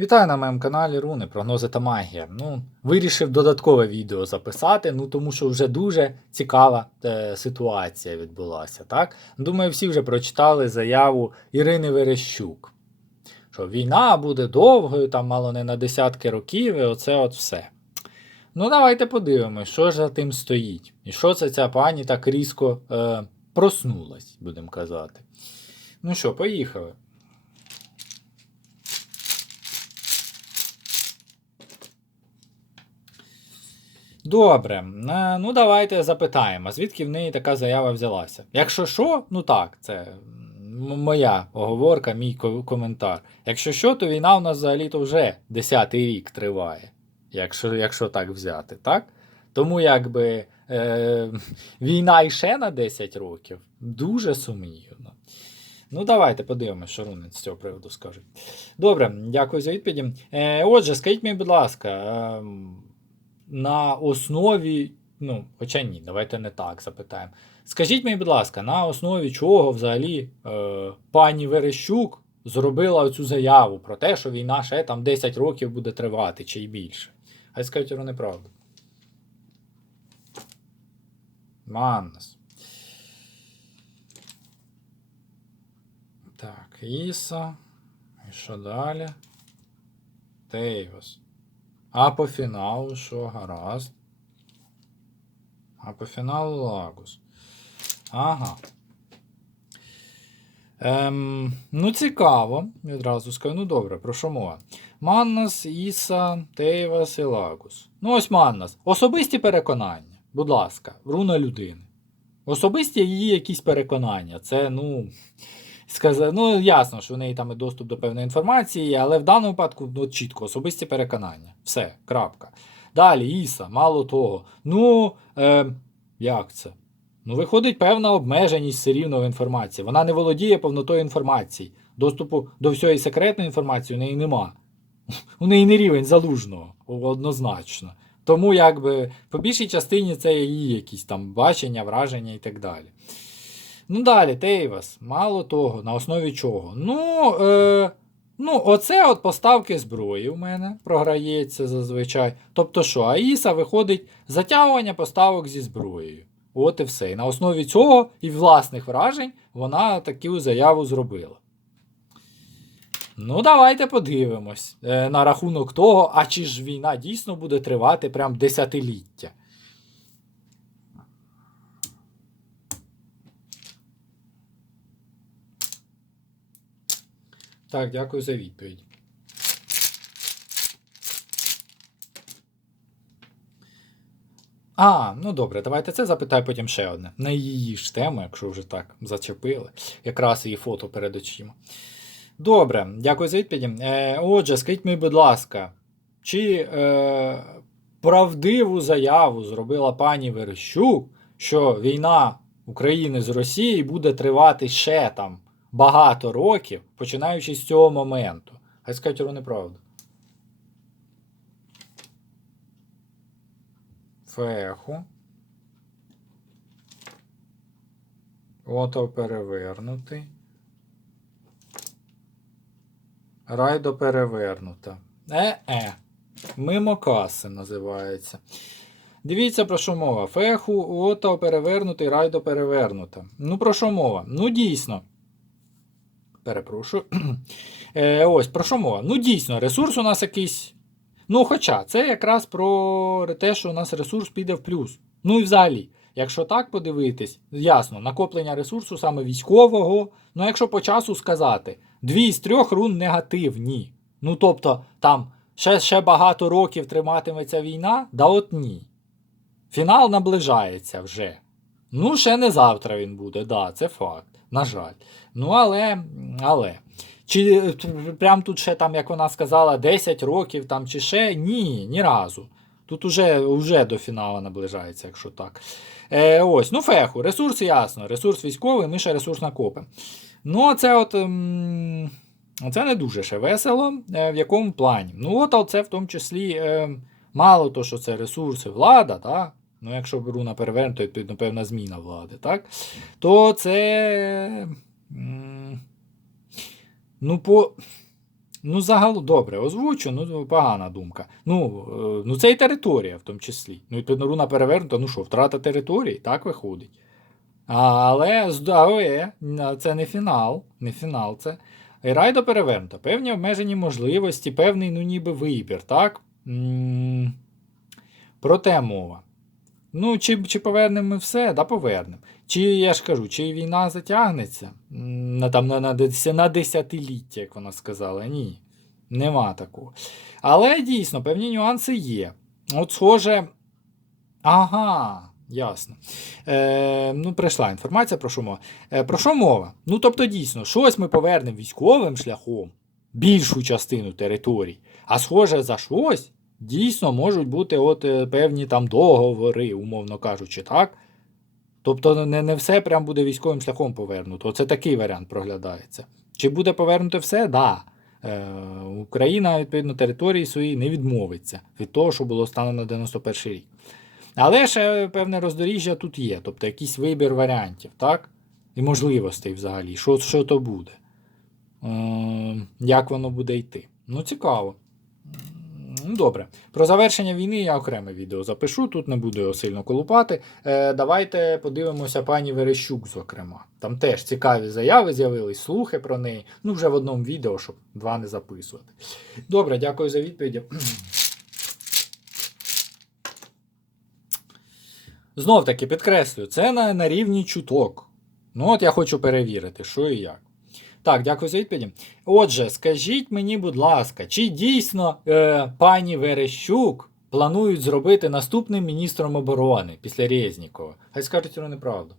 Вітаю на моєму каналі Руни, прогнози та магія. Ну, вирішив додаткове відео записати, ну тому що вже дуже цікава е, ситуація відбулася. Так? Думаю, всі вже прочитали заяву Ірини Верещук. Що війна буде довгою, там мало не на десятки років, і оце от все. Ну, давайте подивимось, що ж за тим стоїть. І що це ця пані так різко е, проснулась, будемо казати. Ну що, поїхали. Добре, ну давайте запитаємо, звідки в неї така заява взялася. Якщо що, ну так, це моя оговорка, мій коментар. Якщо що, то війна у нас взагалі-то вже 10-й рік триває, якщо, якщо так взяти, так? Тому якби е, війна іще на 10 років дуже сумнівно. Ну, давайте подивимося, що Рунець з цього приводу скажуть. Добре, дякую за відповіді. Е, отже, скажіть мені, будь ласка, е, на основі, ну, хоча ні, давайте не так запитаємо. Скажіть мені, будь ласка, на основі чого взагалі е, пані Верещук зробила цю заяву про те, що війна ще там 10 років буде тривати чи й більше? Хай скажуть вони правду. Маннас. Так, Іса. І що далі? Тейвос. А по фіналу що гаразд? А по фіналу Лагус. Ага. Ем, ну, цікаво. Відразу скажу. Ну добре, про що мова? Маннас, Іса, Тейвас і Лагус. Ну, ось Маннас. Особисті переконання. Будь ласка, руна людини. Особисті її якісь переконання. Це, ну. Сказа... Ну, ясно, що в неї там і доступ до певної інформації, але в даному випадку ну, чітко, особисті переконання. Все, крапка. Далі, Іса, мало того. Ну, е, як це? Ну, виходить певна обмеженість все рівно в інформації. Вона не володіє повнотою інформації. Доступу до всієї секретної інформації у неї нема. У неї не рівень залужного, однозначно. Тому, якби, по більшій частині це її якісь там бачення, враження і так далі. Ну, далі, Тейвас, мало того, на основі чого? Ну, е, ну, оце от поставки зброї у мене програється зазвичай. Тобто що, Аїса виходить затягування поставок зі зброєю. От і все. І на основі цього і власних вражень вона таку заяву зробила. Ну, давайте подивимось е, на рахунок того, а чи ж війна дійсно буде тривати прям десятиліття. Так, дякую за відповідь. А, ну добре, давайте це запитаю потім ще одне. На її ж тему, якщо вже так зачепили. Якраз її фото перед очима. Добре, дякую за відповіді. Е, отже, скажіть мені, будь ласка, чи е, правдиву заяву зробила пані Верещук, що війна України з Росією буде тривати ще там багато років, починаючи з цього моменту? Хай скажуть вони правду. Феху. Ото перевернутий. Райдо перевернута. Е-е. Мимо каси називається. Дивіться, про що мова. Феху, ото перевернутий, райдо перевернута. Ну, про що мова? Ну, дійсно. Перепрошую. Е, ось, про що мова? Ну, дійсно, ресурс у нас якийсь. Ну, хоча, це якраз про те, що у нас ресурс піде в плюс. Ну і взагалі, якщо так подивитись, ясно, накоплення ресурсу саме військового. Ну, якщо по часу сказати, дві з трьох рун негативні. Ну, тобто, там ще, ще багато років триматиметься війна, да от ні. Фінал наближається вже. Ну, ще не завтра він буде, да, це факт. На жаль. Ну, але. але. Чи прям тут ще, там, як вона сказала, 10 років там, чи ще? Ні, ні разу. Тут уже, уже до фіналу наближається, якщо так. Е, Ось, ну феху, ресурс ясно. Ресурс військовий, ми ще ресурс накопимо. Ну, це от. М це не дуже ще весело. Е, в якому плані? Ну, от це в тому числі е, мало то, що це ресурси влада, так? Ну, якщо беру на перевернути, то відповідно певна зміна влади, так? То це. Ну, по. Ну, загалом, добре, озвучу, ну погана думка. Ну, е, ну це і територія в тому числі. Ну, відповідно, руна перевернута, ну що, втрата території, так виходить. Але з- це не фінал, не фінал це. І райдо перевернуто. Певні обмежені можливості, певний, ну ніби вибір, так? м Проте мова. Ну, чи, чи повернемо ми все? Да, повернемо. Чи я ж кажу, чи війна затягнеться на, там, на, на, десятиліття, як вона сказала? Ні. Нема такого. Але дійсно, певні нюанси є. От, схоже. Ага, ясно. Е, ну, прийшла інформація про що мова. Е, про що мова? Ну, тобто, дійсно, щось ми повернемо військовим шляхом, більшу частину територій, а схоже за щось, дійсно можуть бути от, е, певні там договори, умовно кажучи, так? Тобто не, не все прям буде військовим шляхом повернуто. Це такий варіант проглядається. Чи буде повернуто все? Так. Да. Е, Україна, відповідно, території свої не відмовиться від того, що було станом на 91 рік. Але ще певне роздоріжжя тут є, тобто якийсь вибір варіантів, так? І можливостей взагалі, що, що то буде. Е, як воно буде йти. Ну, цікаво. Ну, Добре. Про завершення війни я окреме відео запишу, тут не буду його сильно колупати. Е, давайте подивимося пані Верещук, зокрема. Там теж цікаві заяви з'явились, слухи про неї. Ну, вже в одному відео, щоб два не записувати. Добре, дякую за відповіді. Знов таки підкреслюю, це на, на рівні чуток. Ну, от я хочу перевірити, що і як. Так, дякую за відповіді. Отже, скажіть мені, будь ласка, чи дійсно е, пані Верещук планують зробити наступним міністром оборони після Резнікова? Хай скажуть вони неправду.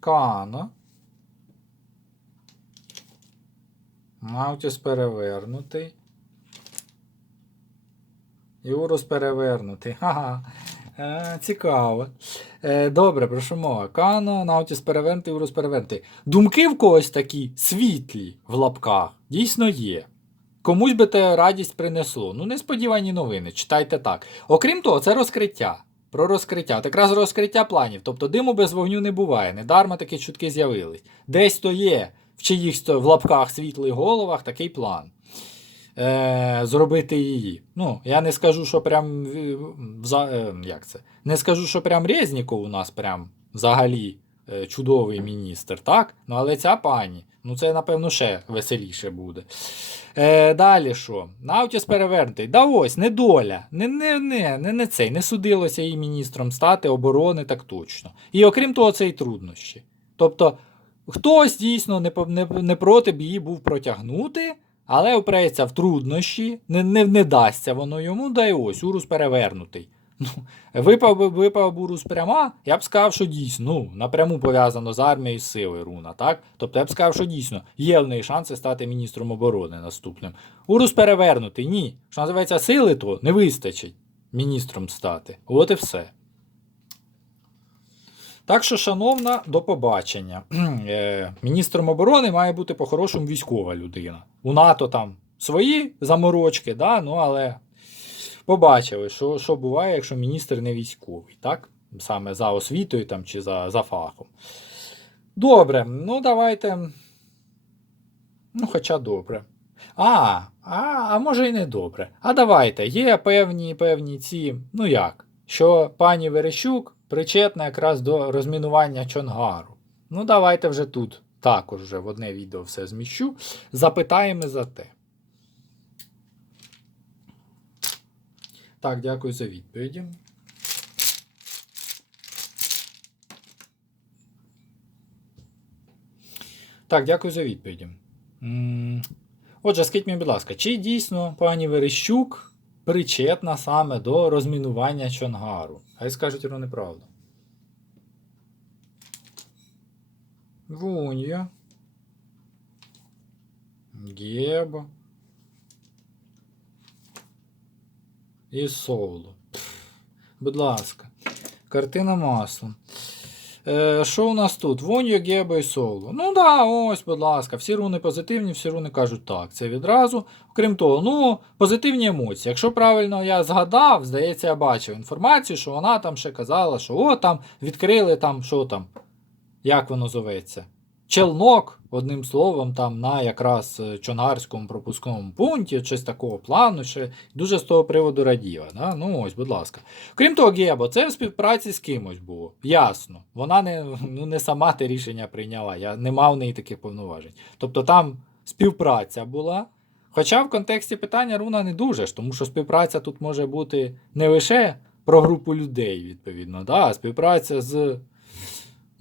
Кано. Наутіс перевернутий. Юрус перевернутий. Ха-ха. Е, цікаво. Е, добре, про що мова? Кано, Наутіс перевернутий, Юрус перевернутий. Думки в когось такі світлі в лапках дійсно є. Комусь би те радість принесло. Ну, несподівані новини, читайте так. Окрім того, це розкриття. Про розкриття. От якраз розкриття планів. Тобто диму без вогню не буває. Недарма такі чутки з'явились. Десь то є в чиїхось то в лапках світлих головах такий план. Е, зробити її. Ну, я не скажу, що прям е, як це? Не скажу, що прям Резніков у нас прям взагалі е, чудовий міністр, так? Ну, але ця пані, ну це, напевно, ще веселіше буде. Е, далі що? Наутіс перевернутий. Да ось, не доля. Не, не, не, не, не цей. Не судилося їй міністром стати оборони так точно. І окрім того, це і труднощі. Тобто, хтось дійсно не, не, не проти б її був протягнути, але опреться в труднощі, не, не, не дасться воно йому, да й ось, урус перевернутий. Ну, випав випав урус пряма, я б сказав, що дійсно ну, напряму пов'язано з армією з силою руна, так? Тобто я б сказав, що дійсно є в неї шанси стати міністром оборони наступним. Урус перевернутий, ні. Що називається сили, то не вистачить міністром стати. От і все. Так що, шановна, до побачення. Е, Міністром оборони має бути по-хорошому військова людина. У НАТО там свої заморочки, да? ну але побачили, що, що буває, якщо міністр не військовий, так? Саме за освітою там, чи за, за фахом. Добре, ну давайте. Ну, хоча добре. А, а, а може і не добре. А давайте. Є певні певні ці, ну як, що пані Верещук причетна якраз до розмінування Чонгару. Ну, давайте вже тут також вже в одне відео все зміщу. Запитаємо за те. Так, дякую за відповіді. Так, дякую за відповіді. Отже, скажіть мені, будь ласка, чи дійсно пані Верещук причетна саме до розмінування Чонгару? Хай скажуть воно неправду. Вунья. Геба. І соло. Будь ласка. Картина маслом. Е, що у нас тут? Воньо, Геба і Соло. Ну да, ось, будь ласка, всі руни позитивні, всі руни кажуть так. Це відразу. Окрім того, ну, позитивні емоції. Якщо правильно я згадав, здається, я бачив інформацію, що вона там ще казала, що о, там відкрили там, що там, як воно зоветься. Челнок, одним словом, там на якраз е, Чонгарському пропускному пункті, щось такого плану, ще дуже з того приводу раділа. Да? Ну ось, будь ласка. Крім того, Гебо, це в співпраці з кимось було. Ясно. Вона не, ну, не сама те рішення прийняла. Я не мав в неї таких повноважень. Тобто там співпраця була. Хоча в контексті питання руна не дуже ж, тому що співпраця тут може бути не лише про групу людей, відповідно, да, а співпраця з.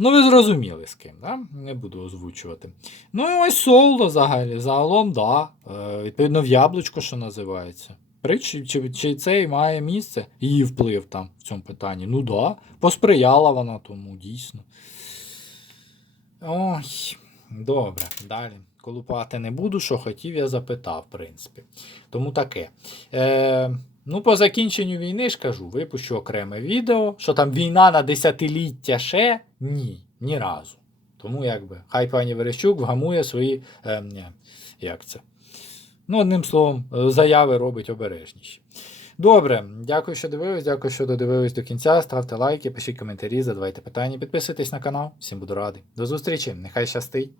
Ну, ви зрозуміли з ким, да? не буду озвучувати. Ну і ось соло взагалі, загалом, да. Е, відповідно, в яблучко, що називається. Чи, чи, чи цей має місце? Її вплив там в цьому питанні. Ну да, посприяла вона тому, дійсно. Ой, добре, далі. Колупати не буду, що хотів, я запитав, в принципі. Тому таке. Е, ну, по закінченню війни ж кажу, випущу окреме відео, що там війна на десятиліття ще ні, ні разу. Тому якби хай пані Верещук вгамує свої. Е, не, як це? Ну, одним словом, заяви робить обережніші. Добре, дякую, що дивились, дякую, що додивились до кінця. Ставте лайки, пишіть коментарі, задавайте питання, підписуйтесь на канал. Всім буду радий. До зустрічі, нехай щастить!